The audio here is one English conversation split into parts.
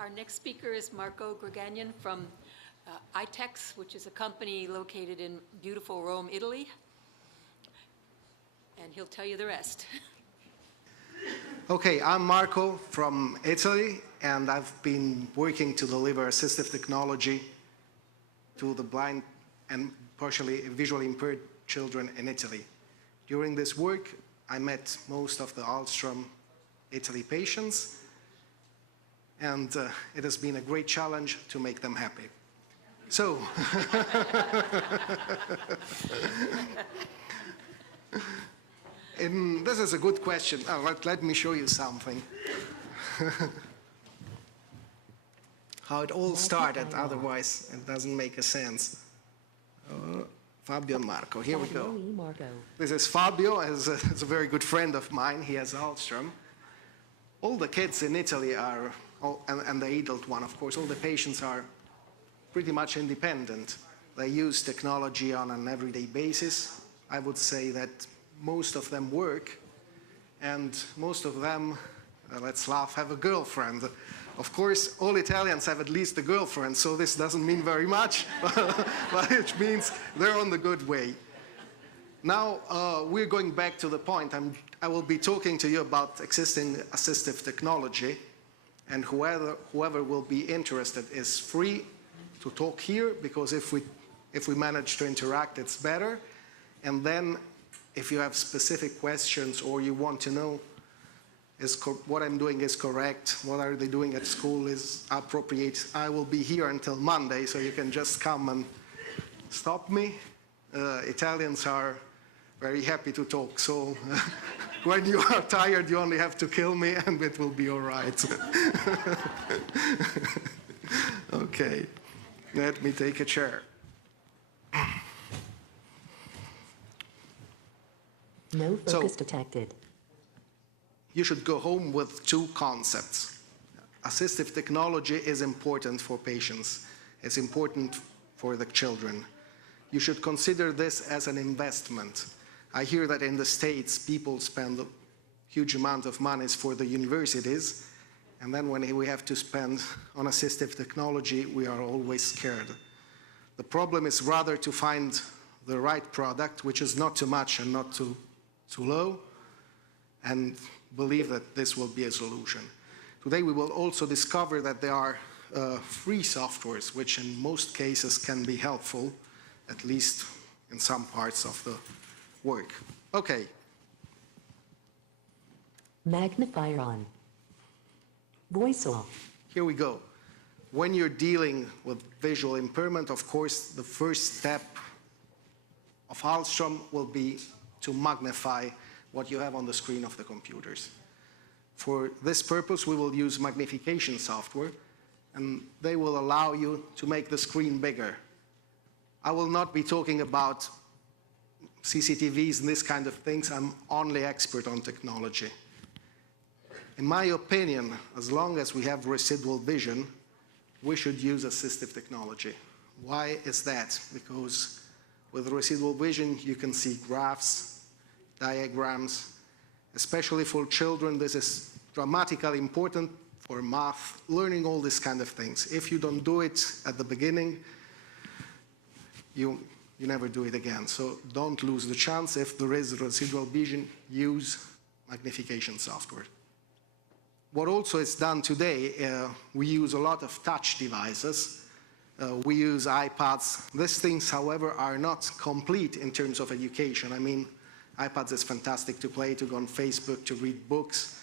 Our next speaker is Marco Gregnanin from ITEX, which is a company located in beautiful Rome, Italy. And he'll tell you the rest. Okay, I'm Marco from Italy, and I've been working to deliver assistive technology to the blind and partially visually impaired children in Italy. During this work, I met most of the Alström Italy patients, and it has been a great challenge to make them happy. So, this is a good question. Let me show you something. How it all started, otherwise it doesn't make a sense. Fabio and Marco, here we go. This is Fabio, is a very good friend of mine. He has Alström. All the kids in Italy are, and the adult one, of course, all the patients are pretty much independent. They use technology on an everyday basis. I would say that most of them work, and most of them, let's laugh, have a girlfriend. Of course, all Italians have at least a girlfriend, so this doesn't mean very much, but it means they're on the good way. Now, we're going back to the point. I will be talking to you about existing assistive technology, and whoever will be interested is free to talk here, because if we manage to interact, it's better. And then, if you have specific questions or you want to know what I'm doing is correct, what are they doing at school is appropriate, I will be here until Monday, so you can just come and stop me. Italians are very happy to talk, so when you are tired, you only have to kill me and it will be all right. Okay, let me take a chair. No focus detected. You should go home with two concepts. Assistive technology is important for patients. It's important for the children. You should consider this as an investment. I hear that in the States, people spend a huge amount of money for the universities, and then when we have to spend on assistive technology, we are always scared. The problem is rather to find the right product, which is not too much and not too low, and believe that this will be a solution. Today we will also discover that there are free softwares, which in most cases can be helpful, at least in some parts of the work. Okay. Magnifier on. Voice off. Here we go. When you're dealing with visual impairment, of course, the first step of Alström will be to magnify what you have on the screen of the computers. For this purpose, we will use magnification software, and they will allow you to make the screen bigger. I will not be talking about CCTVs and this kind of things. I'm only expert on technology. In my opinion, as long as we have residual vision, we should use assistive technology. Why is that? Because with residual vision, you can see graphs, diagrams. Especially for children, this is dramatically important for math, learning all these kind of things. If you don't do it at the beginning, you never do it again. So don't lose the chance. If there is residual vision, use magnification software. What also is done today, we use a lot of touch devices. We use iPads. These things, however, are not complete in terms of education. I mean, iPads is fantastic to play, to go on Facebook, to read books,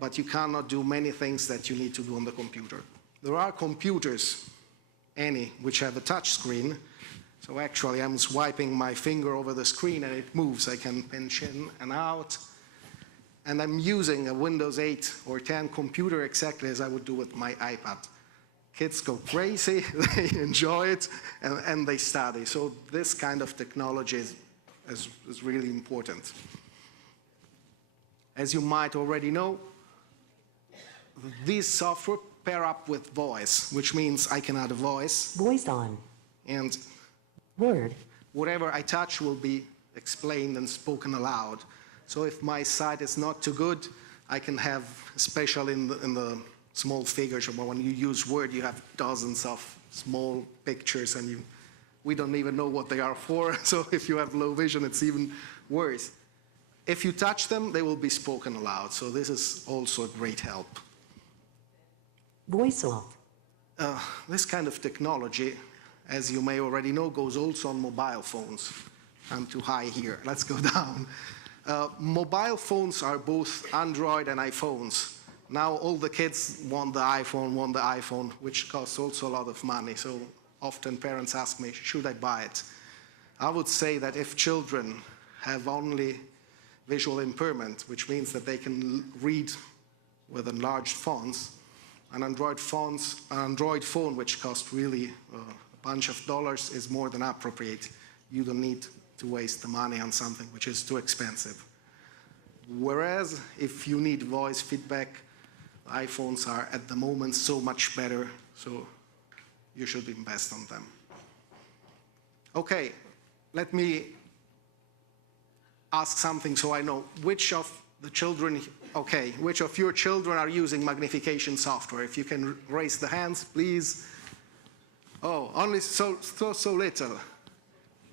but you cannot do many things that you need to do on the computer. There are computers, which have a touch screen. So actually, I'm swiping my finger over the screen and it moves. I can pinch in and out. And I'm using a Windows 8 or 10 computer exactly as I would do with my iPad. Kids go crazy, they enjoy it, and they study. So this kind of technology is really important. As you might already know, these software pair up with voice, which means I can add a voice. Voice on. And word. Whatever I touch will be explained and spoken aloud. So if my sight is not too good, I can have, especially in the small figures, or when you use Word, you have dozens of small pictures, and we don't even know what they are for. So if you have low vision, it's even worse. If you touch them, they will be spoken aloud. So this is also a great help. Voice off. This kind of technology, as you may already know, goes also on mobile phones. I'm too high here. Let's go down. Mobile phones are both Android and iPhones. Now all the kids want the iPhone, which costs also a lot of money. So often parents ask me, should I buy it? I would say that if children have only visual impairment, which means that they can read with enlarged fonts, an Android phone, which costs really a bunch of dollars, is more than appropriate. You don't need to waste the money on something which is too expensive. Whereas if you need voice feedback, iPhones are at the moment so much better, so you should invest on them. Okay, let me ask something so I know. Which of your children are using magnification software? If you can raise the hands, please. Oh, only so little.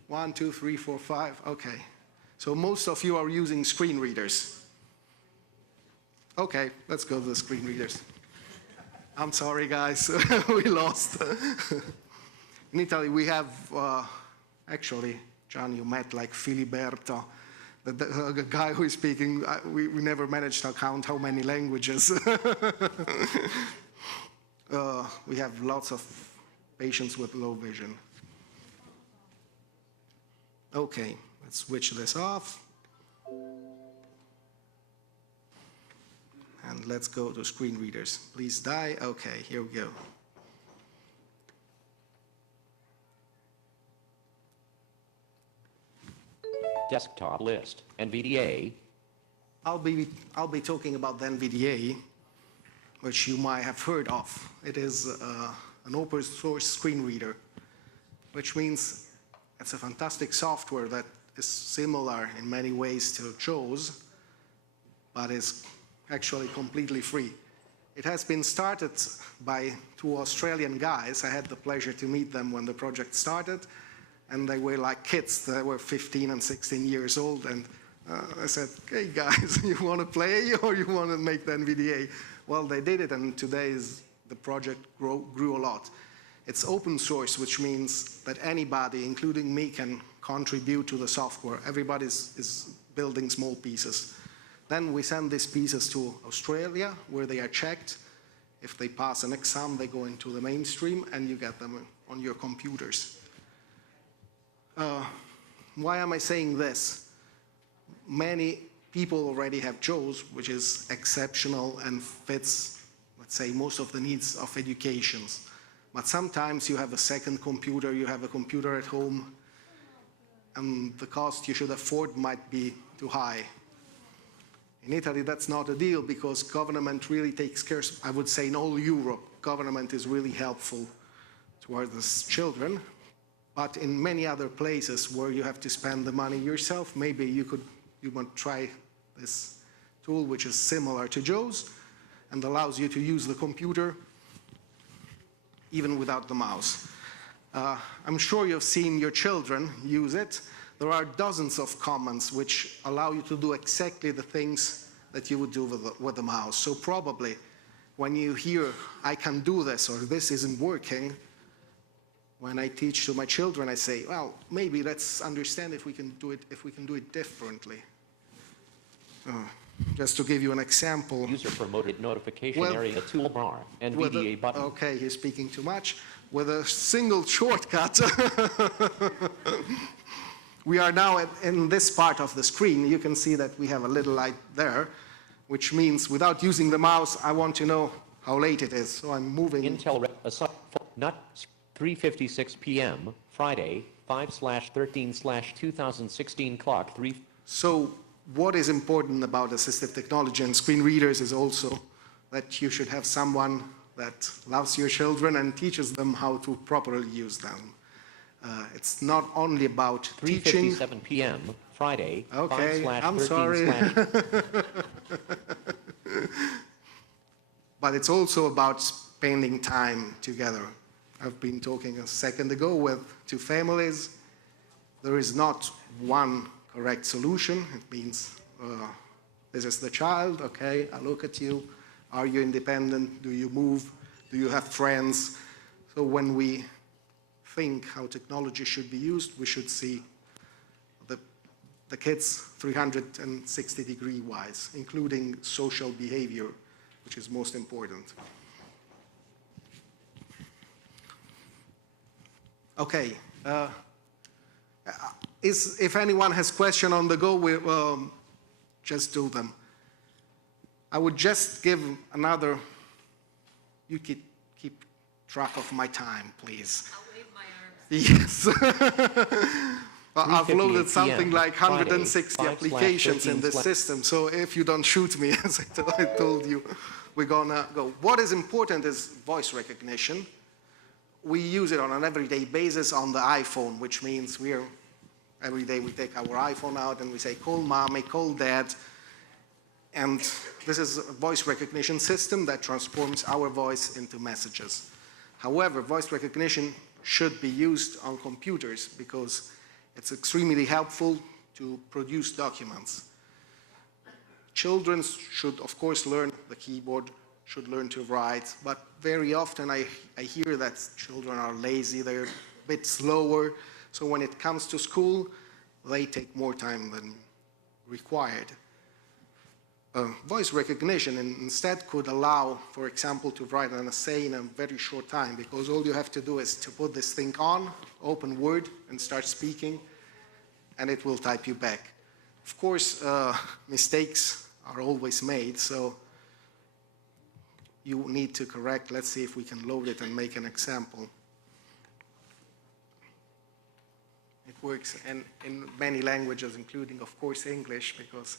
1, 2, 3, 4, 5, okay. So most of you are using screen readers. Okay, let's go to the screen readers. I'm sorry, guys, we lost. In Italy, we have, actually, John, you met like Filiberto, the guy who is speaking, we never managed to count how many languages. We have lots of patients with low vision. Okay, let's switch this off. And let's go to screen readers. Please die. Okay, here we go. Desktop list, NVDA. I'll be talking about the NVDA, which you might have heard of. It is an open source screen reader, which means it's a fantastic software that is similar in many ways to JAWS, but is actually completely free. It has been started by 2 Australian guys. I had the pleasure to meet them when the project started, and they were like kids. They were 15 and 16 years old, and I said, hey guys, you want to play or you want to make the NVDA? Well, they did it, and today the project grew a lot. It's open source, which means that anybody, including me, can contribute to the software. Everybody is building small pieces. Then we send these pieces to Australia, where they are checked. If they pass an exam, they go into the mainstream, and you get them on your computers. Why am I saying this? Many people already have JAWS, which is exceptional and fits, let's say, most of the needs of education. But sometimes you have a second computer, you have a computer at home, and the cost you should afford might be too high. In Italy, that's not a deal, because government really takes care. I would say in all Europe, government is really helpful towards the children. But in many other places where you have to spend the money yourself, maybe you want to try this tool, which is similar to JAWS and allows you to use the computer even without the mouse. I'm sure you've seen your children use it. There are dozens of commands which allow you to do exactly the things that you would do with the mouse. So probably when you hear, I can do this, or this isn't working, when I teach to my children, I say, well, maybe let's understand if we can do it differently. Just to give you an example. User promoted notification area toolbar, NVDA button. Okay, he's speaking too much. With a single shortcut, we are now in this part of the screen. You can see that we have a little light there, which means without using the mouse, I want to know how late it is. So I'm moving. Intel not 3:56 p.m. Friday 5/13/2016 clock 3. So what is important about assistive technology and screen readers is also that you should have someone that loves your children and teaches them how to properly use them. It's not only about teaching. 3:57 p.m. Friday. Okay, I'm sorry. but it's also about spending time together. I've been talking a second ago with two families. There is not one correct solution. It means this is the child, okay, I look at you. Are you independent? Do you move? Do you have friends? So when we think how technology should be used, we should see the kids 360-degree wise, including social behavior, which is most important. Okay. If anyone has question on the go, we just do them. I would just give another, you keep track of my time, please. I'll wave my arms. Yes. I've loaded something like Friday, 160 applications in this 5/13/. system, so if you don't shoot me, as I told you, we're gonna go. What is important is voice recognition. We use it on an everyday basis on the iPhone, which means every day we take our iPhone out and we say, call mommy, call dad. And this is a voice recognition system that transforms our voice into messages. However, voice recognition should be used on computers because it's extremely helpful to produce documents. Children should, of course, learn the keyboard, should learn to write, but very often I hear that children are lazy, they're a bit slower, so when it comes to school, they take more time than required. Voice recognition instead could allow, for example, to write an essay in a very short time, because all you have to do is to put this thing on, open Word, and start speaking, and it will type you back. Of course, mistakes are always made, so you need to correct. Let's see if we can load it and make an example. It works in many languages, including, of course, English, because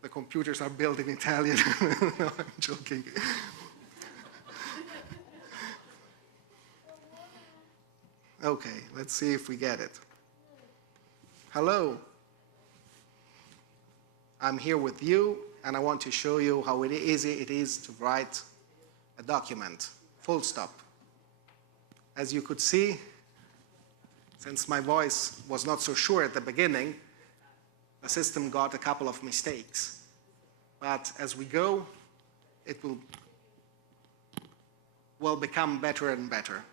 the computers are built in Italian. No, I'm joking. Okay, let's see if we get it. Hello. I'm here with you, and I want to show you how easy it is to write a document, full stop. As you could see, since my voice was not so sure at the beginning, the system got a couple of mistakes. But as we go, it will become better and better.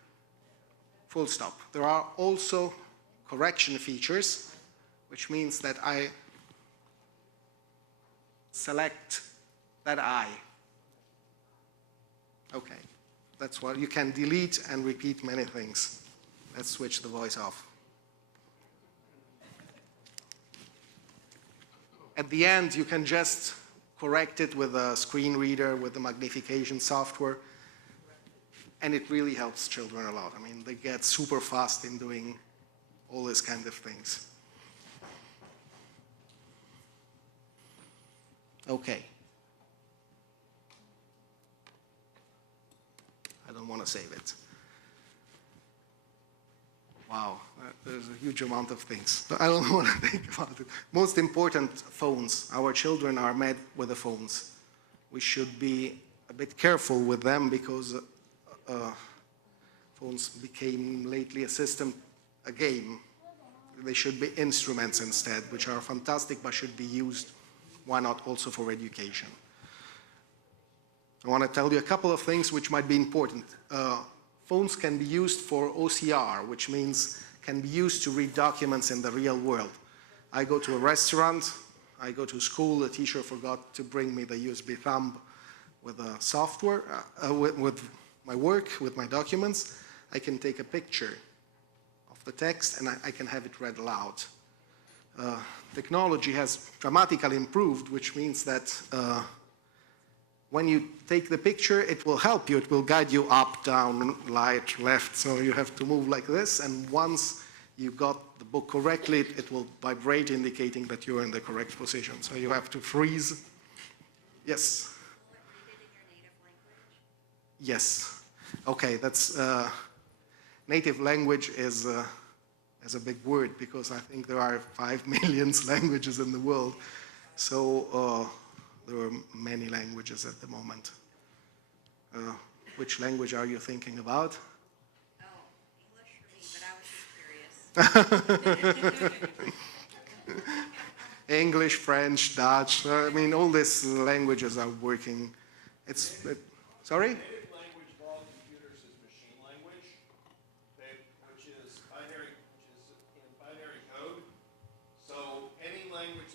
Full stop. There are also correction features, which means that I select that I. Okay, that's what you can delete and repeat many things. Let's switch the voice off. At the end, you can just correct it with a screen reader, with the magnification software, and it really helps children a lot. I mean, they get super fast in doing all these kind of things. Okay. I don't want to save it. Wow, there's a huge amount of things. I don't want to think about it. Most important, phones. Our children are mad with the phones. We should be a bit careful with them because phones became lately a game. They should be instruments instead, which are fantastic but should be used, why not, also for education. I want to tell you a couple of things which might be important. Phones can be used for OCR, which means can be used to read documents in the real world. I go to a restaurant, I go to school, the teacher forgot to bring me the USB thumb with the software, with my work, with my documents. I can take a picture of the text and I can have it read aloud. Technology has dramatically improved, which means that when you take the picture, it will help you. It will guide you up, down, right, left. So you have to move like this. And once you got the book correctly, it will vibrate, indicating that you're in the correct position. So you have to freeze. Yes? Will it read it in your native language? Yes. Okay, that's native language is a big word because I think there are 5 million languages in the world. So there are many languages at the moment. Which language are you thinking about? Oh, English for me, but I was just curious. English, French, Dutch. I mean, all these languages are working. Sorry? Native language for all computers is machine language, which is in binary code. So any language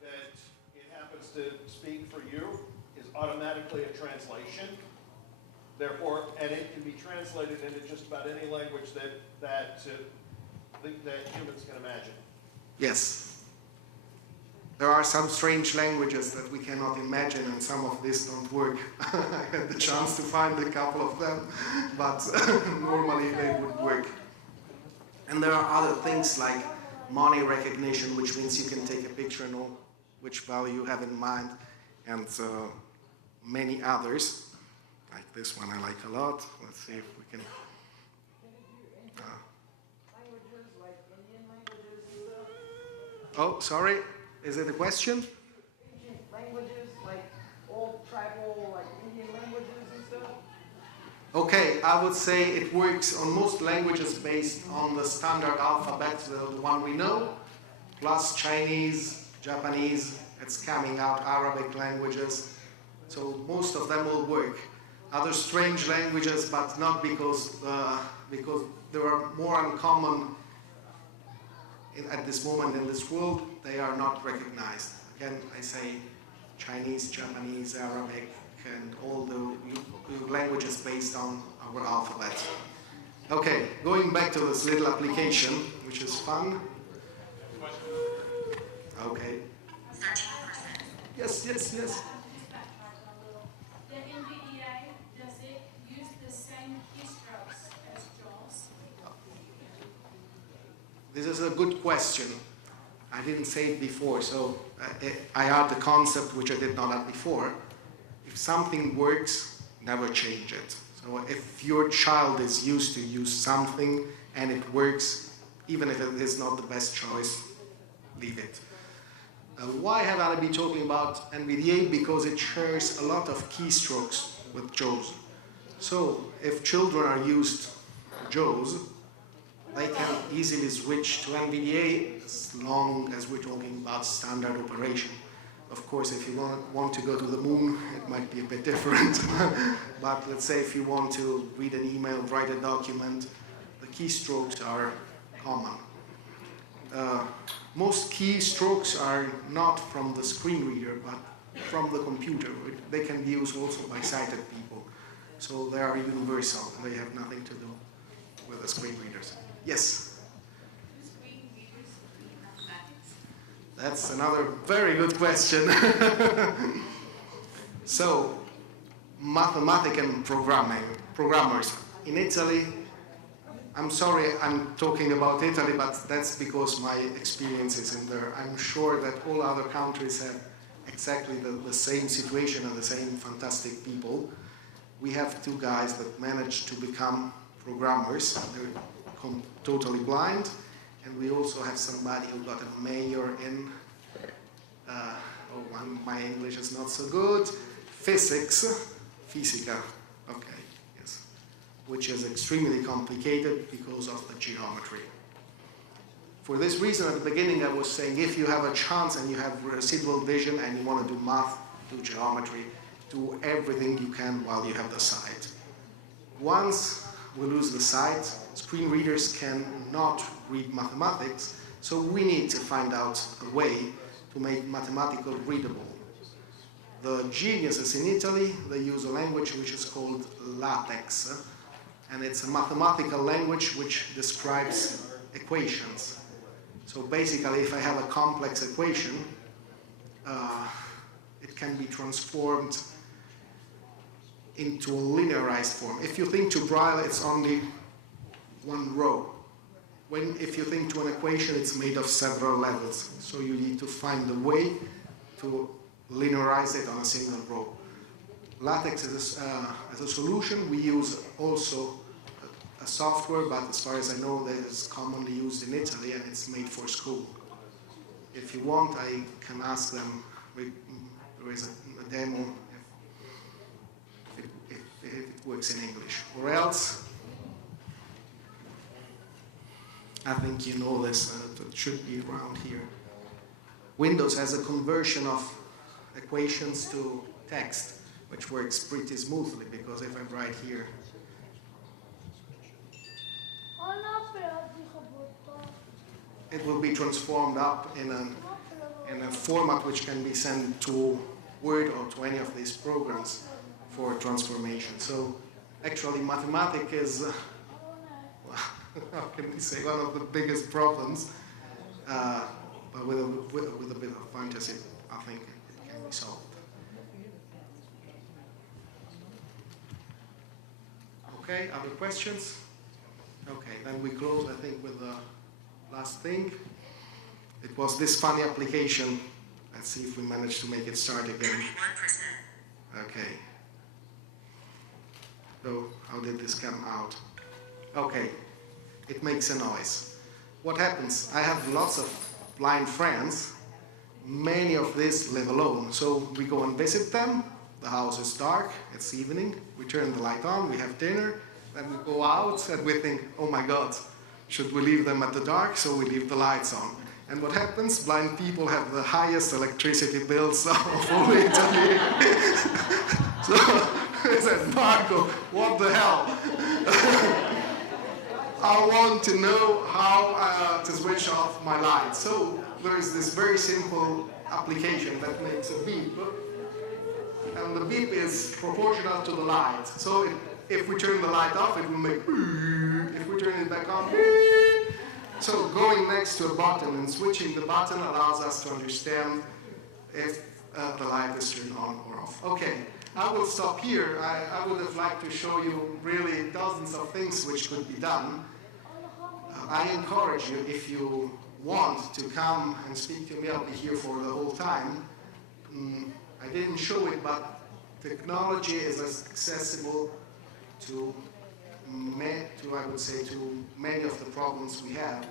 that it happens to speak for you is automatically a translation. Therefore, and it can be translated into just about any language that humans can imagine. Yes. There are some strange languages that we cannot imagine, and some of these don't work. I had the chance to find a couple of them, but normally they would work. And there are other things like money recognition, which means you can take a picture and know which value you have in mind, and many others. Like this one I like a lot. Let's see if we can... Languages like Indian languages and stuff? Oh, sorry. Is it a question? Ancient languages like old tribal like Indian languages and stuff? Okay, I would say it works on most languages based on the standard alphabet, the one we know, plus Chinese, Japanese, it's coming out, Arabic languages. So most of them will work. Other strange languages, but not because they are more uncommon at this moment in this world, they are not recognized. Again, I say Chinese, Japanese, Arabic, and all the languages based on our alphabet. Okay, going back to this little application, which is fun. Okay. 13%. Yes. The NVDA, does it use the same keystrokes as JAWS? This is a good question. I didn't say it before, so I add the concept which I did not add before. If something works, never change it. So if your child is used to use something and it works, even if it is not the best choice, leave it. Why have I been talking about NVDA? Because it shares a lot of keystrokes with JAWS. So if children are used to JAWS, they can easily switch to NVDA as long as we're talking about standard operation. Of course, if you want to go to the moon, it might be a bit different. But let's say if you want to read an email, write a document, the keystrokes are common. Most keystrokes are not from the screen reader, but from the computer. They can be used also by sighted people. So they are universal. They have nothing to do with the screen readers. Yes? Do screen readers read mathematics? That's another very good question. So, mathematics and programmers. In Italy, I'm sorry I'm talking about Italy, but that's because my experience is in there. I'm sure that all other countries have exactly the same situation and the same fantastic people. We have two guys that managed to become programmers. They're totally blind. And we also have somebody who got a major in, my English is not so good, Fisica, okay, yes, which is extremely complicated because of the geometry. For this reason, at the beginning, I was saying if you have a chance and you have residual vision and you want to do math, do geometry, do everything you can while you have the sight. Once we lose the sight, screen readers cannot read mathematics, so we need to find out a way to make mathematical readable. The geniuses in Italy, they use a language which is called LaTeX, and it's a mathematical language which describes equations. So basically, if I have a complex equation, it can be transformed into a linearized form. If you think to Braille, it's only one row. If you think to an equation, it's made of several levels. So you need to find a way to linearize it on a single row. LaTeX is as a solution. We use also a software, but as far as I know, that is commonly used in Italy, and it's made for school. If you want, I can ask them. There is a demo. if it works in English. Or else, I think you know this, it should be around here. Windows has a conversion of equations to text, which works pretty smoothly, because if I write here, it will be transformed up in a format which can be sent to Word or to any of these programs for transformation. So actually mathematics is, how can we say, one of the biggest problems, but with a bit of fantasy, I think it can be solved. Okay, other questions? Okay, then we close, I think, with the last thing. It was this funny application. Let's see if we manage to make it start again. 91%. Okay. So, how did this come out? Okay, it makes a noise. What happens? I have lots of blind friends. Many of these live alone. So we go and visit them. The house is dark, it's evening. We turn the light on, we have dinner. Then we go out and we think, oh my God, should we leave them at the dark? So we leave the lights on. And what happens? Blind people have the highest electricity bills of all Italy. So I said, Marco, what the hell? I want to know how to switch off my light. So there is this very simple application that makes a beep. And the beep is proportional to the light. So if we turn the light off, it will make beep. If we turn it back on, beep. So going next to a button and switching the button allows us to understand if the light is turned on or off. Okay, I will stop here. I would have liked to show you really dozens of things which could be done. I encourage you, if you want to come and speak to me, I'll be here for the whole time. I didn't show it, but technology is accessible to I would say, to many of the problems we have,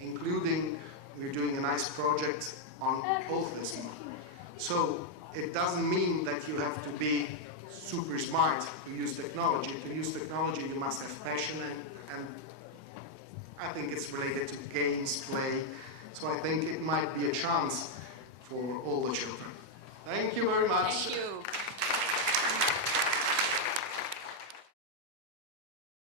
including we're doing a nice project on autism. So it doesn't mean that you have to be super smart to use technology. To use technology, you must have passion, and I think it's related to games, play. So I think it might be a chance for all the children. Thank you very much. Thank you.